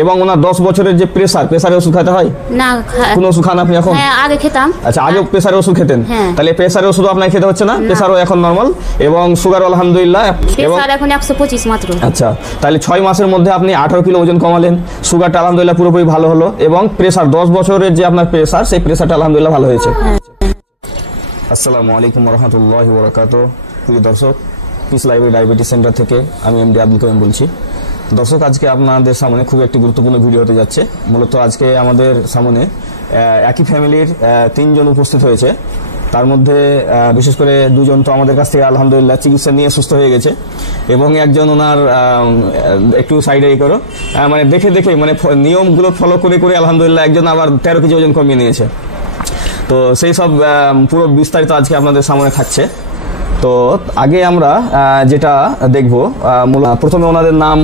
এবং ওনার 10 বছরের যে প্রেসারের ওষুধ খেতে হয় না? কোন ওষুধ খান আপনি এখন? হ্যাঁ, আগে খেতাম। আচ্ছা, আগে প্রেসারের ওষুধ খেতেন, তাহলে প্রেসারের ওষুধ আপনাকে খেতে হচ্ছে না? প্রেসারও এখন নরমাল এবং সুগার আলহামদুলিল্লাহ প্রেসার এখন 125 মাত্র। আচ্ছা, তাহলে 6 মাসের মধ্যে আপনি 18 কিলো ওজন কমালেন, সুগারটা আলহামদুলিল্লাহ পুরোপুরি ভালো হলো এবং প্রেসার 10 বছরের যে আপনার প্রেসার, সেই প্রেসারটা আলহামদুলিল্লাহ ভালো হয়েছে। আসসালামু আলাইকুম রহমতুল্লাহি ওয়া বারাকাতুহু। প্রিয় দর্শক, পিস লাইব্রেরি ডায়াবেটিস সেন্টার থেকে আমি এমডি আব্দুল কাইম বলছি। দর্শক, আজকে আপনাদের সামনে খুব একটি গুরুত্বপূর্ণ ভিডিও হতে যাচ্ছে। মূলত আজকে আমাদের সামনে একই ফ্যামিলির 3 জন উপস্থিত হয়েছে। তার মধ্যে বিশেষ করে 2 জন তো আমাদের কাছ থেকে আলহামদুলিল্লাহ চিকিৎসা নিয়ে সুস্থ হয়ে গেছে এবং একজন ওনার একটু সাইডে করো মানে দেখে মানে নিয়মগুলো ফলো করে আলহামদুলিল্লাহ একজন আবার 13 কেজি ওজন কমিয়ে নিয়েছে। তো সেই সব পুরো বিস্তারিত আজকে আপনাদের সামনে থাকছে। তো আগে আমরা যেটা দেখব, প্রথমে ওনাদের নাম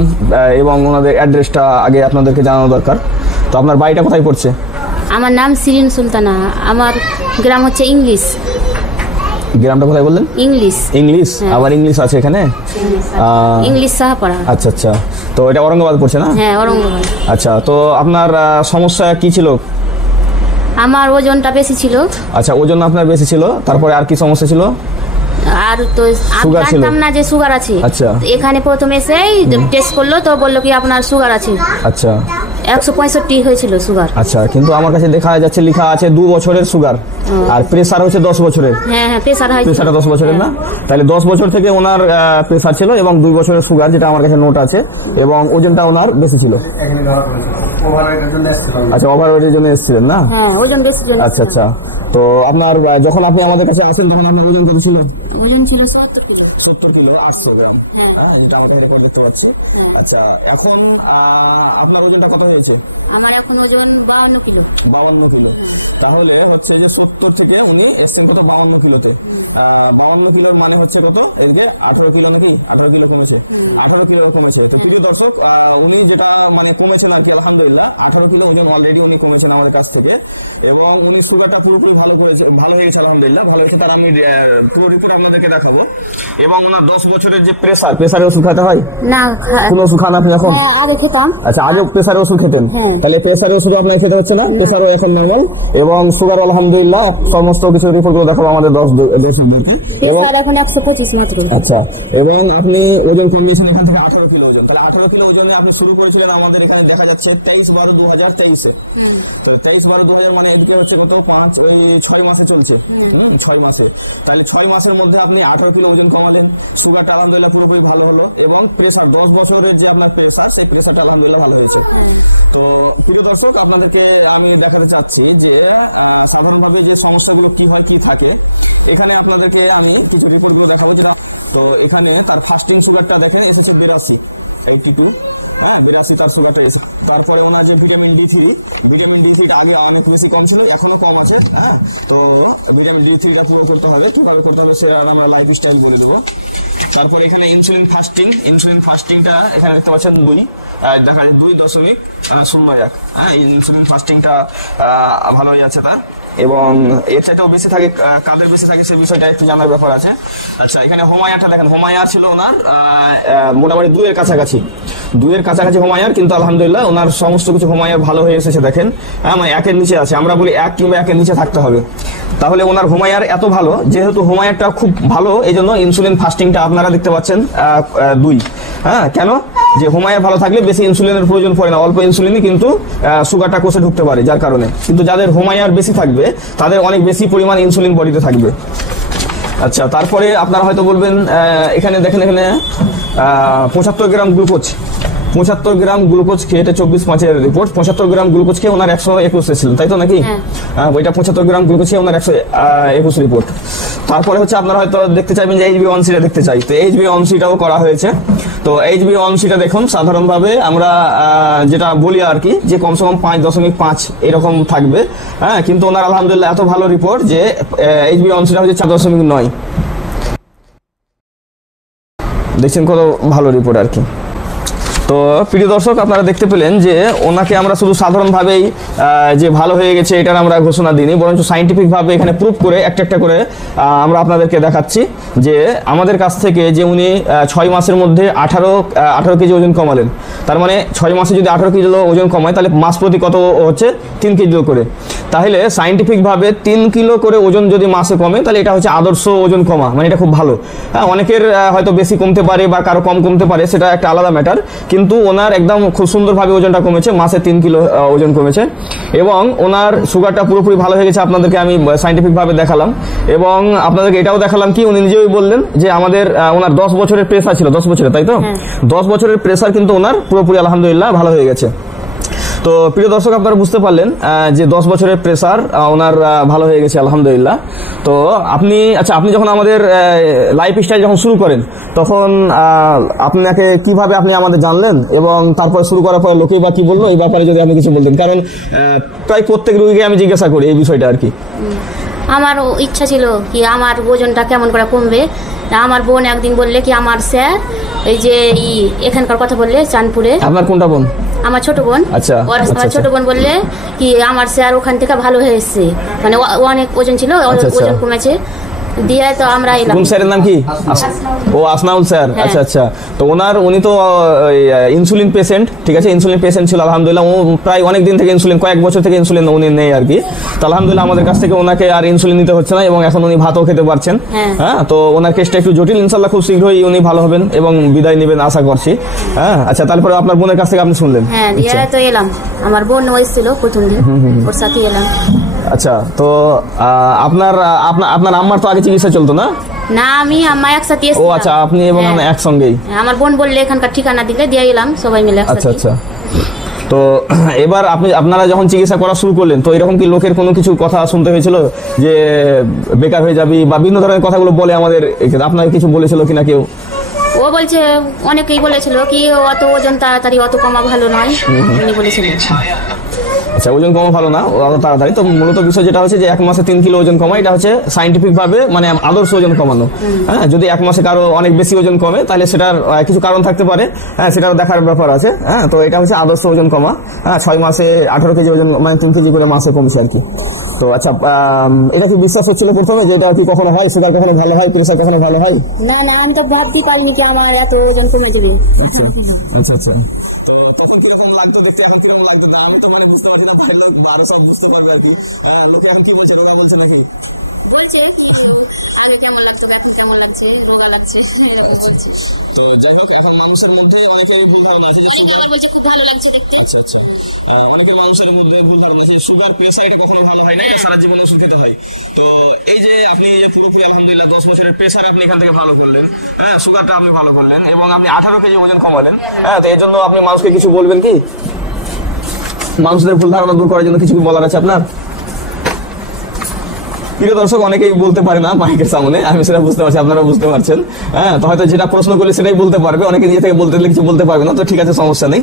এবং ওনাদের অ্যাড্রেসটা আগে আপনাদেরকে জানানো দরকার। তো আপনার বাড়িটা কোথায় পড়ছে? আমার নাম শিরিন সুলতানা, আমার গ্রাম হচ্ছে ইংলিশ। গ্রামটা কোথায় বললেন? ইংলিশ। আবার ইংলিশ আছে এখানে? ইংলিশ সাহাপাড়া। আচ্ছা আচ্ছা, তো এটা ঔরঙ্গাবাদ পড়ছে না? হ্যাঁ, ঔরঙ্গাবাদ। আচ্ছা, তো আপনার সমস্যা কি ছিল? আমার ওজনটা বেশি ছিল। আচ্ছা, ওজন আপনার বেশি ছিল, তারপরে আর কি সমস্যা ছিল? আর তো আমি জানতাম না যে সুগার আছে। আচ্ছা, এখানে প্রথমে এসেই টেস্ট করলো, তো বললো কি আপনার সুগার আছে। আচ্ছা, 165 হয়েছিল সুগার। আচ্ছা, কিন্তু আমার কাছে দেখা যাচ্ছে লেখা আছে 2 বছরের সুগার আর প্রেসার হচ্ছে 10 বছরের। হ্যাঁ, প্রেসারটা 10 বছরের না? তাহলে 10 বছর থেকে ওনার প্রেসার ছিল এবং 2 বছরের সুগার, যেটা আমার কাছে নোট আছে, এবং ওজনটা ওনার বেশি ছিল। আচ্ছা, ওভারওয়েটের জন্য এসেছিলেন না? হ্যাঁ, ওজন বেশি জন্য। আচ্ছা আচ্ছা, তো আপনার যখন আপনি আমাদের কাছে আসেন তখন আপনার ওজন কত ছিল? ওজন ছিল 70 কিলো। 70 কিলো 800 গ্রাম। হ্যাঁ, যেটা আমার কাছে রেকর্ড দেখতে পাচ্ছি। আচ্ছা, এখন আপনার ওজনটা কত হয়েছে? আমার এখন ওজন 52 কিলো। 52 কিলো। তাহলে হচ্ছে যে 70 থেকে উনি এসছেন কত? 52 কিলোতে। 52 কিলোর মানে হচ্ছে কত? এদিকে 18 কিলো নাকি? 18 কিলো কমেছে। 18 কিলো কমেছে। তো প্রিয় দর্শক, উনি যেটা মানে কমেছেন আর কি, আলহামদুলিল্লাহ 18 কিলো ওজন অলরেডি উনি কমেছেন আমাদের কাছ থেকে এবং উনি সুগারটা পুরোপুরি ভালো হয়ে গেছে আলহামদুলিল্লাহ, ভালো হয়েছে। তার আমি পুরো রিপোর্ট আপনাদেরকে দেখাবো। এবং ওনার 10 বছরের যে প্রেসারের ওষুধ খেতে হয় না? কোন ওষুধ খান আপনি এখন? হ্যাঁ, আগে খেতাম। আচ্ছা, আগে প্রেসারের ওষুধ খেতেন, তাহলে প্রেসারের ওষুধ আপনাকে খেতে হচ্ছে না? প্রেসারও এখন নরমাল এবং সুগার আলহামদুলিল্লাহ সমস্ত কিছু রিপোর্টগুলো দেখাবো আমাদের দর্শকদেরকে। এবং এখন 125 মাত্র। আচ্ছা, এবং আপনি ওজন কমিয়েছেন এখান থেকে 18 কিলো ওজন। তাহলে 18 কিলো ওজনে আপনি শুরু করেছিলেন আমাদের এখানে দেখা যাচ্ছে 23/12/2023-এ। তাহলে 23/12/2000 মানে এদিকে হচ্ছে কত? 6 মাসে চলছে। 6 মাসে। তাহলে 6 মাসের মধ্যে আপনি 18 কিলো ওজন কমালেন, সুগারটা আলহামদুলিল্লাহ পুরোপুরি ভালো হলো এবং প্রেসার 10 বছরের যে আপনার প্রেসার, সেই প্রেসারটা আলহামদুলিল্লাহ ভালো হয়েছে। তো প্রিয় দর্শক, আপনাদেরকে আমি দেখাতে চাচ্ছি যে সাধারণভাবে যে সমস্যাগুলো কি হয়, কি থাকে। এখানে আপনাদেরকে আমি কিছু রিপোর্টগুলো দেখাবো। যেটা তো এখানে তার ফাস্টিং সুগারটা দেখেন এসেছে 82 হ্যাঁ, 82 তার সুগারটা এসে। তারপরে ওনার যে ভিটামিন ডি3টা আগে অনেক বেশি কম ছিল, এখনো কম আছে। হ্যাঁ, তো ভিটামিন ডি3টা পুরো করতে হবে। কিভাবে করতে হবে সেটা আমরা লাইফস্টাইল বলে দেবো। তারপর এখানে ইনসুলিন ফাস্টিংটা এখানে দেখতে পাচ্ছেন 2 দেখা যায় 2.01। হ্যাঁ, ইনসুলিন ফাস্টিংটা ভালো হয়ে যাচ্ছে তার। এবং এর চাইতেও বেশি থাকে, কাদের বেশি থাকে সেই বিষয়টা একটু জানার ব্যাপার আছে। আচ্ছা, এখানে হোমায়ারটা দেখেন, হোমায়ার ছিল ওনার মোটামুটি 2 এর কাছাকাছি হোমায়ার, কিন্তু আলহামদুলিল্লাহ ওনার সমস্ত কিছু হোমায়ার ভালো হয়ে এসেছে। দেখেন, মানে 1 এর নিচে আছে। আমরা বলি 1 কিংবা 1 এর নিচে থাকতে হবে। তাহলে ওনার হোমায়ার এত ভালো, যেহেতু হোমায়ারটা খুব ভালো, এই জন্য ইনসুলিন ফাস্টিংটা আপনারা দেখতে পাচ্ছেন 2। হ্যাঁ, কেন? যে হোমায়ার ভালো থাকলে বেশি ইনসুলিনের প্রয়োজন পড়ে না, অল্প ইনসুলিনই কিন্তু সুগারটা কোষে ঢুকতে পারে, যার কারণে। কিন্তু যাদের হোমায়ার বেশি থাকবে তাদের অনেক বেশি পরিমাণ ইনসুলিন বডিতে থাকবে। আচ্ছা, তারপরে আপনারা হয়তো বলবেন এখানে দেখেন, এখানে 75 গ্রাম গ্লুকোজ 75 গ্রাম গ্লুকোজ খেয়ে, এটা 24/5-এর রিপোর্ট। 75 গ্রাম গ্লুকোজ খেয়ে ওনার 121 এসেছিল, তাই তো নাকি? ওইটা 75 গ্রাম গ্লুকোজ খেয়ে ওনার 121 রিপোর্ট। তারপরে হচ্ছে আপনারা হয়তো দেখতে চাইবেন যে HbA1c-টা দেখতে চাই, তো HbA1c-টাও করা হয়েছে। তো HbA1c-টা দেখুন, সাধারণভাবে আমরা যেটা বলি আর কি, যে কমসে কম 5.5 এরকম থাকবে। হ্যাঁ, কিন্তু ওনার আলহামদুলিল্লাহ এত ভালো রিপোর্ট যে HbA1c-টা হচ্ছে 4.9। দেখছেন কত ভালো রিপোর্ট আর কি। তো প্রিয় দর্শক, আপনারা দেখতে পেলেন যে ওনাকে আমরা শুধু সাধারণভাবেই যে ভালো হয়ে গেছে এটার আমরা ঘোষণা দিইনি, বরঞ্চ সাইন্টিফিকভাবে এখানে প্রুফ করে একটা করে আমরা আপনাদেরকে দেখাচ্ছি যে আমাদের কাছ থেকে যে উনি 6 মাসের মধ্যে 18 কেজি ওজন কমালেন। তার মানে 6 মাসে যদি 18 কেজি ওজন কমায় তাহলে মাস প্রতি কত হচ্ছে? 3 কেজি করে। তাহলে সাইন্টিফিকভাবে 3 কিলো করে ওজন যদি মাসে কমে তাহলে এটা হচ্ছে আদর্শ ওজন কমা, মানে এটা খুব ভালো। হ্যাঁ, অনেকের হয়তো বেশি কমতে পারে বা কারো কম কমতে পারে, সেটা একটা আলাদা ম্যাটার, কিন্তু ওনার একদম খুব সুন্দরভাবে ওজনটা কমেছে, মাসে 3 কিলো ওজন কমেছে এবং ওনার সুগারটা পুরোপুরি ভালো হয়ে গেছে। আপনাদেরকে আমি সাইন্টিফিকভাবে দেখালাম এবং আপনাদেরকে এটাও দেখালাম কি উনি নিজেই বললেন যে আমাদের ওনার 10 বছরের প্রেসার ছিল, 10 বছরের, তাই তো? 10 বছরের প্রেসার কিন্তু ওনার পুরোপুরি আলহামদুলিল্লাহ ভালো হয়ে গেছে। তো প্রিয় দর্শক, আপনারা বুঝতে পারলেন যে 10 বছরের প্রেসার ওনার ভালো হয়ে গেছে আলহামদুলিল্লাহ। তো আপনি যখন আমাদের লাইফস্টাইল যখন শুরু করেন তখন আপনাকে কিভাবে আপনি আমাদের জানলেন এবং তারপরে শুরু করার পরে লোকেই বা কি বললো, এই ব্যাপারে যদি আপনি কিছু বলতেন, কারণ প্রায় প্রত্যেক রোগীকে আমি জিজ্ঞাসা করি এই বিষয়টা আর কি। আমার ইচ্ছা ছিল কি আমার ওজনটা কেমন করে কমবে। আমার বোন একদিন বললে কি আমার স্যার এই যে এখানকার কথা বললে চাঁদপুরে। আপনার কোনটা বোন? আমার ছোট বোন। আচ্ছা, আমার ছোট বোন বললে কি আমার স্যার ওখান থেকে ভালো হয়ে এসছে, মানে অনেক ওজন ছিল, ওজন কমেছে দিয়ে তো আমরা এলাম। কোন স্যারের নাম কি? ও আসনাউল স্যার। আচ্ছা আচ্ছা। তো উনি তো ইনসুলিন পেশেন্ট, ঠিক আছে, ইনসুলিন পেশেন্ট ছিল আলহামদুলিল্লাহ। ও প্রায় অনেক দিন থেকে ইনসুলিন, কয়েক বছর থেকে ইনসুলিন উনি নেই আর কি। তো আলহামদুলিল্লাহ আমাদের কাছ থেকে ওনাকে আর ইনসুলিন নিতে হচ্ছে না এবং এখন উনি ভাতও খেতে পারছেন। হ্যাঁ, তো ওনার কেসটা একটু জটিল, ইনশাল্লাহ খুব শীঘ্রই উনি ভালো হবেন এবং বিদায় নেবেন আশা করছি। হ্যাঁ, আচ্ছা, তারপরে আপনার বোনের কাছ থেকে আপনি শুনলেন? হ্যাঁ, দিয়ে তো এলাম, আমার বোন এসেছিল প্রথম দিন, ওর সাথে এলাম। আচ্ছা, তো আপনার আম্মার তো আগে চিকিৎসা চলতো না? না, আমি আম্মা একসাথে এসেছি। ও আচ্ছা, আপনি এবং আমি একসঙ্গেই। আমার বোন বললে এখানকার ঠিকানা দিলে দিয়ে এলাম সবাই মিলে একসাথে। আচ্ছা আচ্ছা। তো এবার আপনারা যখন চিকিৎসা করা শুরু করলেন তো এরকম কি লোকের কোনো কিছু কথা শুনতে হয়েছিল যে বেকার হয়ে যাবি বা বিভিন্ন ধরনের কথাগুলো বলে আমাদের, আপনাকে কিছু বলেছিল কিনা কেউ? ও বলছে অনেকেই বলেছিল কি অত ওজন তাড়াতাড়ি অত কমা ভালো নয়, উনি বলেছিলেন। আচ্ছা, ওজন কমা ভালো না অত তাড়াতাড়ি। তো মূলত বিষয় যেটা হচ্ছে যে 1 মাসে 3 কিলো ওজন কমা, এটা হচ্ছে সাইন্টিফিক ভাবে মানে আদর্শ ওজন কমানো। হ্যাঁ, যদি 1 মাসে কারো অনেক বেশি ওজন কমে তাহলে সেটার কিছু কারণ থাকতে পারে, হ্যাঁ, সেটাও দেখার ব্যাপার আছে। হ্যাঁ, তো এটা হচ্ছে আদর্শ ওজন কমা। হ্যাঁ, 6 মাসে 18 কেজি ওজন, মানে 3 কেজি করে মাসে কমছে আর কি। তো আচ্ছা, এটা কি বিশ্বাস হচ্ছিল প্রথমে যে এটা কি কখনো হয়, সুগার কখনো ভালো হয়, প্রেসার কখনো ভালো হয়? না না, আমি তো ভাবতেই পারিনি কি আমার এত ওজন কমে যাবে 18 কিলো। আচ্ছা আচ্ছা। তো তখন কিরকম লাগতো দেখতে, এখন কিরকম লাগতো? না আমি তো মানে বুঝতে পারছি না, বাড়ির লোক আরো সব বুঝতে পারবে আর কি। লোকে এখন কি বলছে, রোগা বলছে নাকি? বলছে কি আগে কেমন লাগতো এখন কেমন লাগছে, রোগা লাগছে এরকম বলছে। তো যাই হোক, এখন মানুষের মধ্যে অনেকেরই ভুল ধারণা আছে যে অনেকে আবার বলছে খুব ভালো লাগছে দেখতে। আচ্ছা আচ্ছা। অনেকের মানুষের মধ্যে ভুল ধারণা আছে যে সুগার প্রেসার এটা কখনো ভালো হয় না, এটা সারা জীবন ওষুধ খেতে হয়। তো এই যে আপনি যে পুরোপুরি আলহামদুলিল্লাহ 10 বছরের প্রেসার আপনি এখান থেকে ভালো করলেন, হ্যাঁ, সুগারটা আপনি ভালো করলেন এবং আপনি 18 কেজি ওজন কমালেন। হ্যাঁ, তো এই জন্য আপনি মানুষকে কিছু বলবেন কি? মানুষদের ভুল ধারণা দূর করার জন্য কিছু বলার আছে আপনার? প্রিয় দর্শক, অনেকেই বলতে পারে না মাইকের সামনে, আমি সেটা বুঝতে পারছি, আপনারা বুঝতে পারছেন। হ্যাঁ, তো হয়তো যেটা প্রশ্ন করলে সেটাই বলতে পারবে, অনেকে দিয়ে থেকে বলতে দিলে কিছু বলতে পারবে না, তো ঠিক আছে, সমস্যা নেই।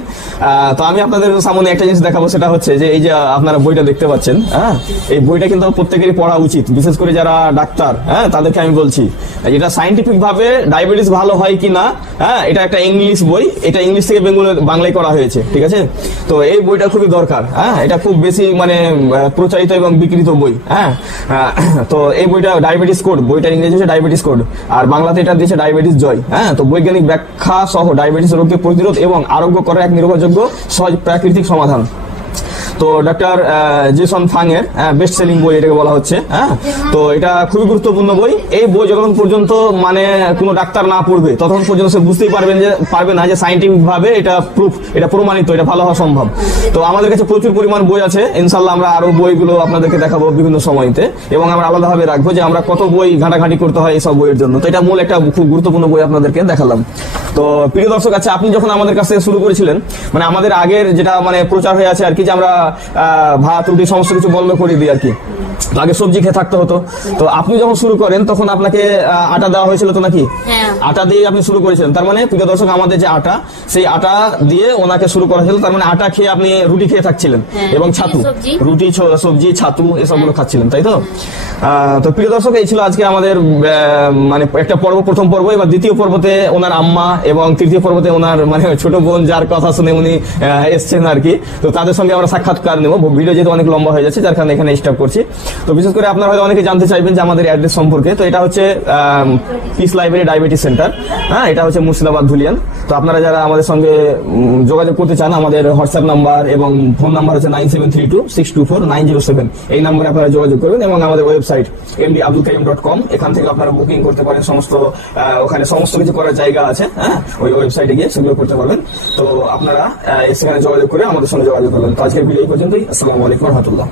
তো আমি আপনাদের সামনে একটা জিনিস দেখাবো, সেটা হচ্ছে যে এই যে আপনারা বইটা দেখতে পাচ্ছেন, হ্যাঁ, এই বইটা কিন্তু প্রত্যেকেরই পড়া উচিত, বিশেষ করে যারা ডাক্তার, হ্যাঁ, তাদেরকে আমি বলছি এটা সাইন্টিফিক ভাবে ডায়াবেটিস ভালো হয় কি না। হ্যাঁ, এটা একটা ইংলিশ বই, এটা ইংলিশ থেকে বাংলায় করা হয়েছে, ঠিক আছে। তো এই বইটা খুবই দরকার। হ্যাঁ, এটা খুব বেশি মানে প্রচারিত এবং বিকৃত বই। হ্যাঁ, তো এই বইটা ডায়াবেটিস কোড, বইটার ইংরেজি হচ্ছে ডায়াবেটিস কোড, আর বাংলাতে এটা দিয়েছে ডায়াবেটিস জয়। হ্যাঁ, তো বৈজ্ঞানিক ব্যাখ্যা সহ ডায়াবেটিস রোগকে প্রতিরোধ এবং আরোগ্য করার এক নির্ভরযোগ্য সহজ প্রাকৃতিক সমাধান। তো ডক্টর জেসন ফাং এর বেস্ট সেলিং বই এটাকে বলা হচ্ছে। হ্যাঁ, তো এটা খুবই গুরুত্বপূর্ণ বই। এই বই যতক্ষণ পর্যন্ত মানে কোনো ডাক্তার না পড়বে ততক্ষণ পর্যন্ত সে বুঝতেই পারবে না যে সাইন্টিফিক ভাবে এটা প্রমাণিত, এটা ভালো হওয়া সম্ভব। তো আমাদের কাছে প্রচুর পরিমাণ বই আছে, ইনশাল্লাহ আমরা আরো বইগুলো আপনাদেরকে দেখাবো বিভিন্ন সময়তে, এবং আমরা আলাদাভাবে রাখবো যে আমরা কত বই ঘাটাঘাটি করতে হয় এইসব বইয়ের জন্য। তো এটা মূল একটা খুব গুরুত্বপূর্ণ বই আপনাদেরকে দেখালাম। তো প্রিয় দর্শক, আচ্ছা, আপনি যখন আমাদের কাছে শুরু করেছিলেন, মানে আমাদের আগের যেটা মানে প্রচার হয়ে আছে আর কি, যে আমরা ভাত রুটি সমস্ত কিছু বন্ধ করে দিই আর কি। আগে সবজি খেয়ে থাকতে হতো। তো আপনি যখন শুরু করেন তখন আপনাকে আটা দেওয়া হয়েছিল তো নাকি? হ্যাঁ। আটা দিয়ে আপনি শুরু করেছিলেন, তার মানে প্রিয় দর্শক আমাদের যে আটা, সেই আটা দিয়ে ওনাকে শুরু করা হয়েছিল। তার মানে আটা খেয়ে আপনি রুটি খেয়ে থাকছিলেন এবং ছাতু, রুটি সবজি ছাতু এসবগুলো খাচ্ছিলেন, তাই তো? তো প্রিয় দর্শক এই ছিল আজকে আমাদের মানে একটা পর্ব, প্রথম পর্ব। এবার দ্বিতীয় পর্বতে ওনার আম্মা এবং তৃতীয় পর্বতে ওনার মানে ছোট বোন, যার কথা শুনে উনি এসছেন আর কি। তো তাদের সঙ্গে আমরা সাক্ষাৎকার নেব। ভিডিও যেহেতু অনেক লম্বা হয়ে যাচ্ছে, যার কারণে এখানে স্টপ করছি। তো বিশেষ করে আপনারা হয়তো অনেকে জানতে চাইবেন যে আমাদের অ্যাড্রেস সম্পর্কে। তো এটা হচ্ছে পিস লাইব্রেরি ডায়াবেটিস সেন্টার, হ্যাঁ, এটা হচ্ছে মুর্শিদাবাদ ধুলিয়ান। তো আপনারা যারা আমাদের সঙ্গে যোগাযোগ করতে চান, আমাদের হোয়াটসঅ্যাপ নাম্বার এবং ফোন নাম্বার হচ্ছে 9732624907। এই নাম্বারে আপনারা যোগাযোগ করবেন এবং আমাদের ওয়েবসাইট mdabdulkarim.com, এখান থেকে আপনারা বুকিং করতে পারেন। সমস্ত ওখানে সমস্ত কিছু করার জায়গা আছে, হ্যাঁ, ওই ওয়েবসাইটে গিয়ে সেগুলো করতে পারবেন। তো আপনারা সেখানে যোগাযোগ করে আমাদের সঙ্গে যোগাযোগ করবেন। তো আজকের ভিডিও এই পর্যন্তই। আসসালামু আলাইকুম ওয়া রাহমাতুল্লাহ।